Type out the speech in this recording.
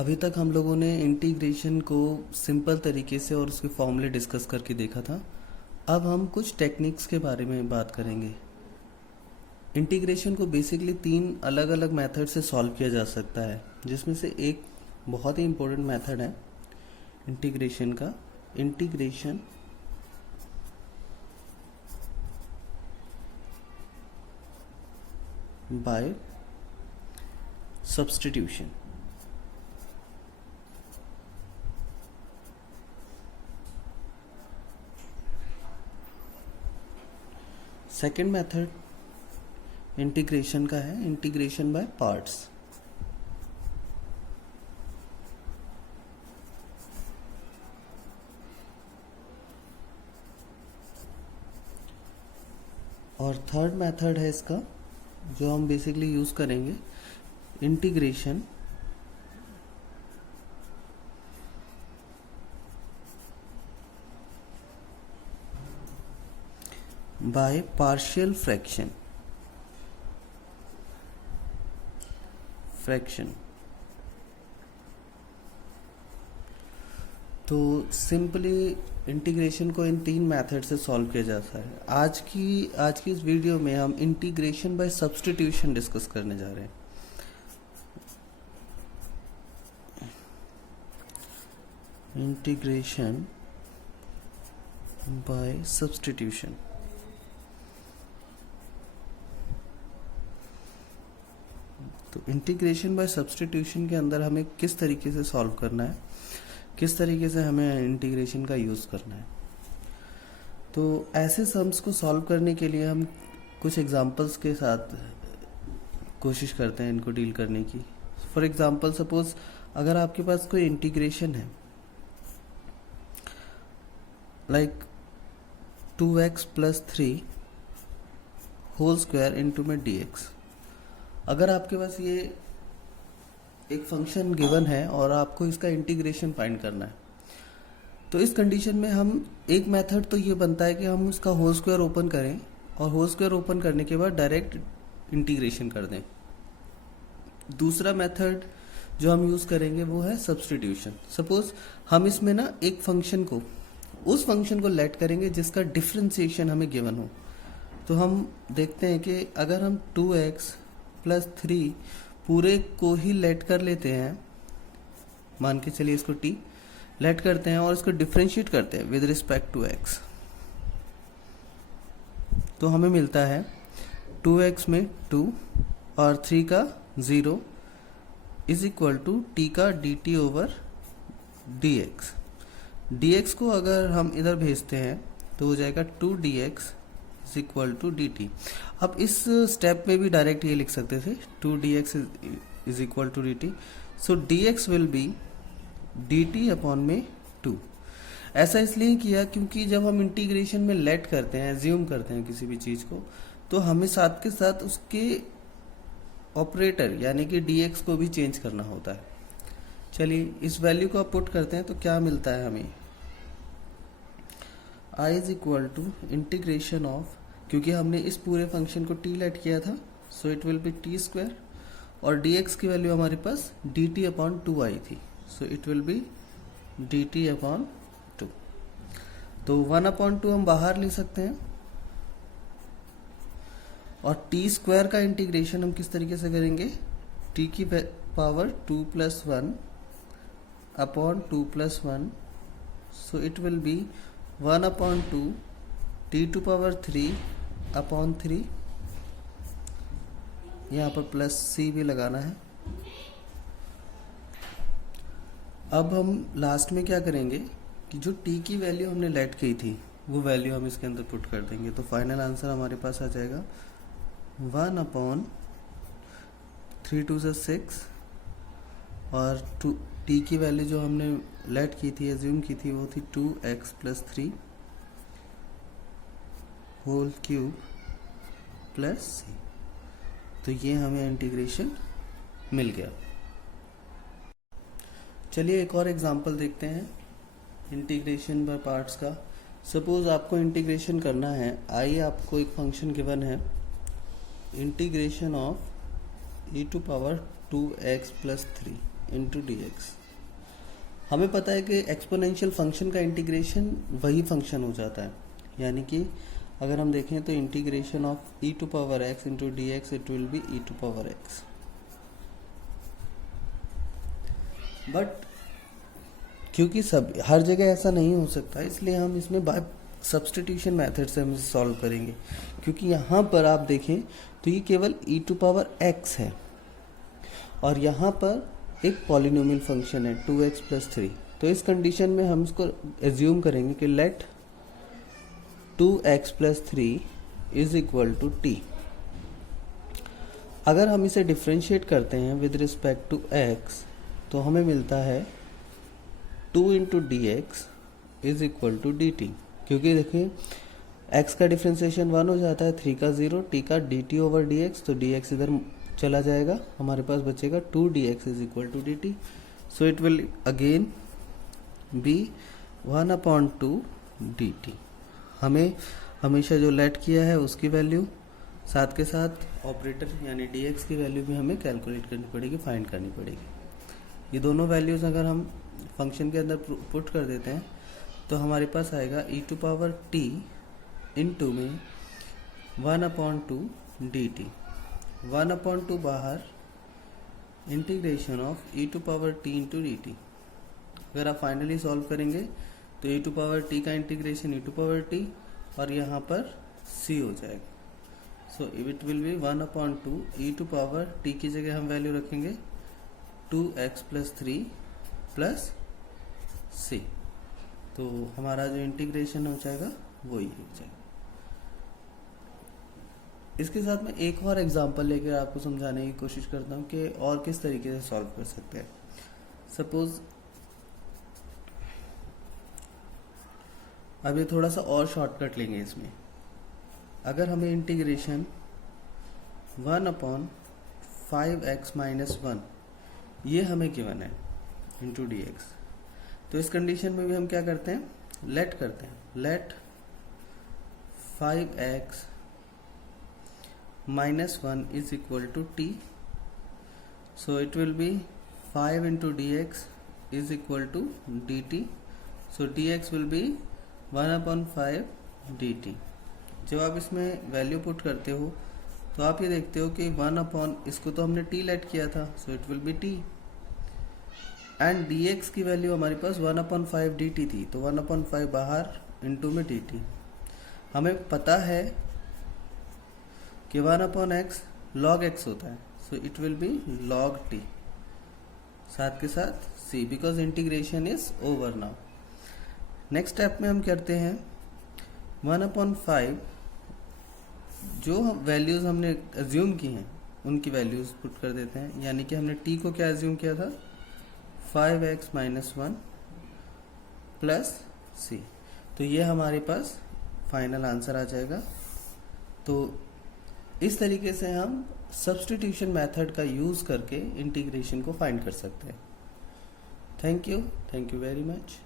अभी तक हम लोगों ने इंटीग्रेशन को सिंपल तरीके से और उसके फॉर्मूले डिस्कस करके देखा था। अब हम कुछ टेक्निक्स के बारे में बात करेंगे। इंटीग्रेशन को बेसिकली 3 अलग अलग मेथड से सॉल्व किया जा सकता है, जिसमें से एक बहुत ही इम्पोर्टेंट मेथड है इंटीग्रेशन का, integration by substitution. Second method integration का है इंटीग्रेशन बाय पार्ट्स। और थर्ड मेथड है इसका जो हम बेसिकली यूज करेंगे, इंटीग्रेशन बाय पार्शियल फ्रैक्शन। तो सिंपली इंटीग्रेशन को इन 3 मेथड से सॉल्व किया जाता है। आज की इस वीडियो में हम इंटीग्रेशन बाय सब्स्टिट्यूशन डिस्कस करने जा रहे हैं। Integration bye substitution. तो इंटीग्रेशन बाय सब्स्टिट्यूशन के अंदर हमें किस तरीके से सॉल्व करना है, किस तरीके से हमें इंटीग्रेशन का यूज़ करना है। तो ऐसे सम्स को सॉल्व करने के लिए हम कुछ एग्जांपल्स के साथ कोशिश करते हैं इनको डील करने की। फॉर एग्जांपल सपोज अगर आपके पास कोई इंटीग्रेशन है like 2x + 3 whole square into में dx। अगर आपके पास ये एक फंक्शन गिवन है और आपको इसका इंटीग्रेशन फाइंड करना है, तो इस कंडीशन में हम एक मेथड तो ये बनता है कि हम उसका होल स्क्वायर ओपन करें और होल स्क्वायर ओपन करने के बाद डायरेक्ट इंटीग्रेशन कर दें। दूसरा मेथड जो हम यूज़ करेंगे वो है सब्स्टिट्यूशन। सपोज हम इसमें ना एक फंक्शन को, उस फंक्शन को लेट करेंगे जिसका डिफ्रेंसिएशन हमें गिवन हो। तो हम देखते हैं कि अगर हम 2x + 3 पूरे को ही लेट कर लेते हैं, मान के चलिए इसको t लेट करते हैं और इसको डिफ्रेंशिएट करते हैं विद रिस्पेक्ट टू x, तो हमें मिलता है 2x में 2 और 3 का 0 इज इक्वल टू t का dt ओवर dx। dx को अगर हम इधर भेजते हैं तो हो जाएगा 2dx is equal to dt। अब इस स्टेप में भी डायरेक्ट ये लिख सकते थे 2dx is equal to dt। So dx will be dt upon में 2। ऐसा इसलिए किया क्योंकि जब हम इंटीग्रेशन में लेट करते हैं, एज्यूम करते हैं किसी भी चीज़ को, तो हमें साथ के साथ उसके ऑपरेटर यानी कि dx को भी चेंज करना होता है। चलिए इस वैल्यू को आप पुट करते हैं तो क्या मिलता है हमें, i is equal to integration of, क्योंकि हमने इस पूरे फंक्शन को t लेट किया था, सो it will B t square और dx की वैल्यू हमारे पास dt अपॉन 2 आई थी, सो it will be dt upon 2। तो 1/2 हम बाहर ले सकते हैं और t स्क्वायर का इंटीग्रेशन हम किस तरीके से करेंगे, t की power 2 + 1 upon 2 + 1, so it will be 1/2 t⁻³ upon 3। यहाँ पर प्लस c भी लगाना है। अब हम लास्ट में क्या करेंगे कि जो t की वैल्यू हमने लेट की थी वो वैल्यू हम इसके अंदर पुट कर देंगे। तो फाइनल आंसर हमारे पास आ जाएगा 1/3 × 6 और t की वैल्यू जो हमने लेट की थी, एज्यूम की थी, वो थी 2x + 3 whole cube plus c। तो ये हमें इंटीग्रेशन मिल गया। चलिए एक और एग्जांपल देखते हैं इंटीग्रेशन बाय पार्ट्स का। सपोज आपको इंटीग्रेशन करना है, आई आपको एक फंक्शन गिवन है integration of e⁻² x + 3 into d x. हमें पता है कि एक्सपोनेंशियल फंक्शन का इंटीग्रेशन वही फंक्शन हो जाता है, यानी कि अगर हम देखें तो integration of e to power x into d x it will be e to power x. But क्योंकि सब हर जगह ऐसा नहीं हो सकता, इसलिए हम इसमें बाय सब्स्टिट्यूशन मेथड से हम सॉल्व करेंगे। क्योंकि यहाँ पर आप देखें तो ये केवल ई टू पावर एक्स है और यहाँ पर एक पॉलिनोमियल फंक्शन है 2x प्लस 3। तो इस कंडीशन में हम इसको एज्यूम करेंगे कि let 2x plus 3 is equal to t। अगर हम इसे डिफ्रेंशिएट करते हैं विद रिस्पेक्ट टू x तो हमें मिलता है 2 into d x is equal to d t. क्योंकि देखिए x का डिफ्रेंशिएशन 1 हो जाता है, 3 का 0, t का dt ओवर डी एक्स, तो डी एक्स इधर चला जाएगा, हमारे पास बचेगा 2 dx is equal to dt। So it will again be 1/2 dt। हमें हमेशा जो लेट किया है उसकी वैल्यू साथ के साथ ऑपरेटर यानी dx की वैल्यू भी हमें कैलकुलेट करनी पड़ेगी, फाइंड करनी पड़ेगी। ये दोनों वैल्यूज़ अगर हम फंक्शन के अंदर पुट कर देते हैं तो हमारे पास आएगा e to power t into में 1/2 dt। 1/2 बाहर, integration of e to power t into d t. अगर आप फाइनली सॉल्व करेंगे तो e टू पावर t का integration e to power t और यहाँ पर c हो जाएगा। So it will be 1/2 e to power t की जगह हम वैल्यू रखेंगे 2x प्लस 3 प्लस c। तो हमारा जो इंटीग्रेशन हो जाएगा वही हो जाएगा। इसके साथ मैं एक और एग्जांपल लेकर आपको समझाने की कोशिश करता हूँ कि और किस तरीके से सॉल्व कर सकते हैं। सपोज अब ये थोड़ा सा और शॉर्टकट लेंगे इसमें। अगर हमें इंटीग्रेशन 1/5x माइनस 1 ये हमें गिवन है इंटू डी एक्स, तो इस कंडीशन में भी हम क्या करते हैं, लेट करते हैं। Let 5x minus 1 is equal to t, so it will be 5 into dx is equal to dt, so dx will be 1/5 dt। जब आप इसमें वैल्यू पुट करते हो तो आप ये देखते हो कि 1/, इसको तो हमने t लेट किया था, so it will be t and dx की वैल्यू हमारे पास 1/5 dt थी, तो 1/5 बाहर इंटू में dt। हमें पता है कि 1/x log x होता है, सो it will B log t साथ के साथ c, because integration is over now. Next step में हम करते हैं 1/5 जो हम वैल्यूज हमने एज्यूम की हैं उनकी वैल्यूज पुट कर देते हैं, यानी कि हमने t को क्या एज्यूम किया था 5x माइनस 1 प्लस c। तो ये हमारे पास फाइनल आंसर आ जाएगा। तो इस तरीके से हम सब्स्टिट्यूशन मेथड का यूज करके इंटीग्रेशन को फाइंड कर सकते हैं। Thank you very much.